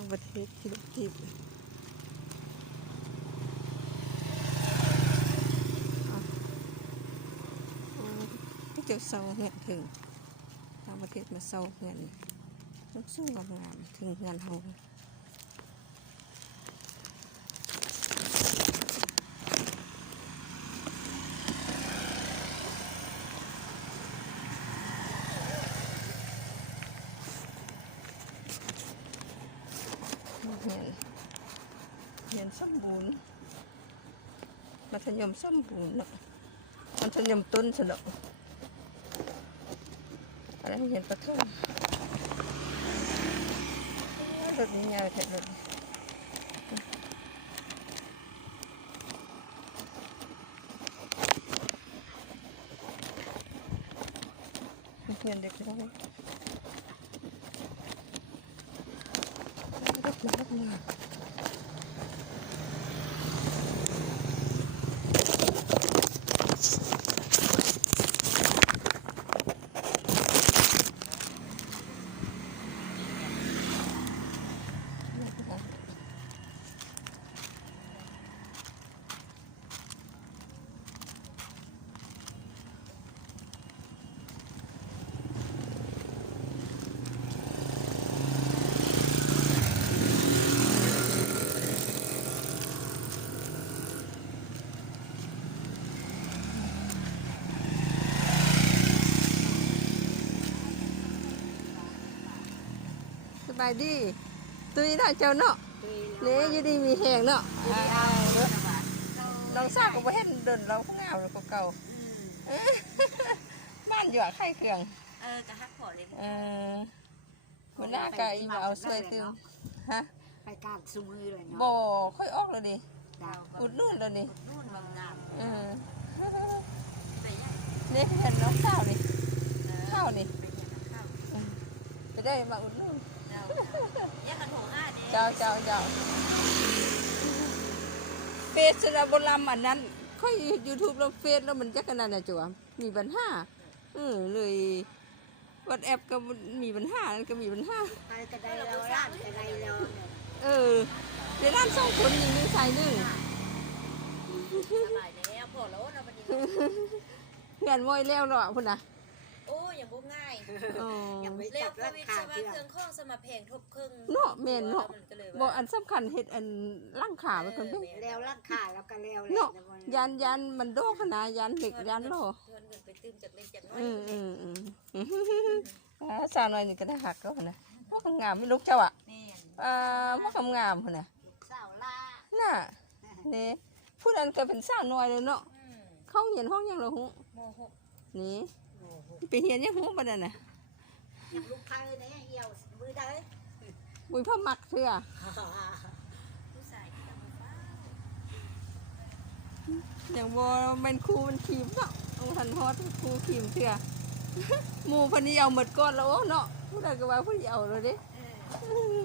างประเทศที่รถจีบให้เจอเสาเงินถึง ต่างประเทศมาเสาเงินลูกสู้งามๆถึงเงินเฮาเรียนเรียนสมบูรณ์มัธยมส มบูรณ์เนาะมัธยมต้นสนอกอะไรเรียนประถมรถนี้ยาวแท้รถเรียนเด็กน้อยรถมาร บายดีตุยเนาะเจ้าเนาะเละอยู่ดีมีแหงเนาะเราซากก็บ่เห็นเดินเรางามเลยกว่าเก่าเอ้ยบ้านอยู่อะไข่เครื่องเออกะฮักพอเลยเออมันน่ากะอีมาเอาเสื้อตึงฮะไปการซุมือเลยเนาะบ่ค่อยออกเลยดิดาวอุดนู่นเลยดินู่นบางน้เออำไปยังนี่เห็นน้องสาวนี่เออข้าวนี่ไปยังข้าวไปได้มาอุดนู่นเจ้า ยังกันหงห้าเด้เจ้าเจ้าเจ้าเฟซสระบลำอันนั้นค่อยยูทูบแล้วเฟซแล้วมันจะขนาดไหนจัวมีปัญหาเออเลยวัดแอปก็มีปัญหานั่นก็มีปัญหาไปกระไดเราล้านกระไดเราเนี่ยเออในร้านสองคนยิงหนึ่งชายหนึ่งสบายแล้วพอแล้วนะวันนี้เงินมอยแล้วเนาะพุ่นนะ โอ้ยังบ่ง่ายอ๋อยังไม่แล้จัวบโคราวิดคาสมาเชื่อเครื่องข้องสมาแพงทบครึ่งเนาะแม่นเนาะมันก็เลยบ่ว่า อันสำคัญเฮ็ดอันร่างขาไปคนเด้ แล้วราคาแล้วก็แล้วเนาะ ยันยันมันโดขนาดยันเด็กยันโลเงินเงินไปตื้มจากเล็กจากน้อยอืมอืมอืมอ่าสาวน้อยนี่ก็ได้หักก็พุ่นนะพวกงามไม่ลุกเจ้าอะแม่นอ่าพวกงามพุ่นน่ะสาวล่าน่ะนี่ผู้นั้นก็เป็นสาวน้อยเลยเนาะอืมเขาเรียนห้องยังเหรอฮู้โมหกนี่ ไปเรียนยังฮู้บ่นั่นน่ะยังลูกไผ่เนี่ยเหี่ยวมือได้บุยพ่อมักเถื่อผู้ชายที่ทำฟ้าอย่างบ่แม่นครูมันขีมเนาะเอาทันฮอดครูขีมเถื่อหมู่เพิ่นนี่เอาหมดก่อนแล้วโอ้เนาะผู้ใดก็ว่าผู้เดียวเลยเด้เออ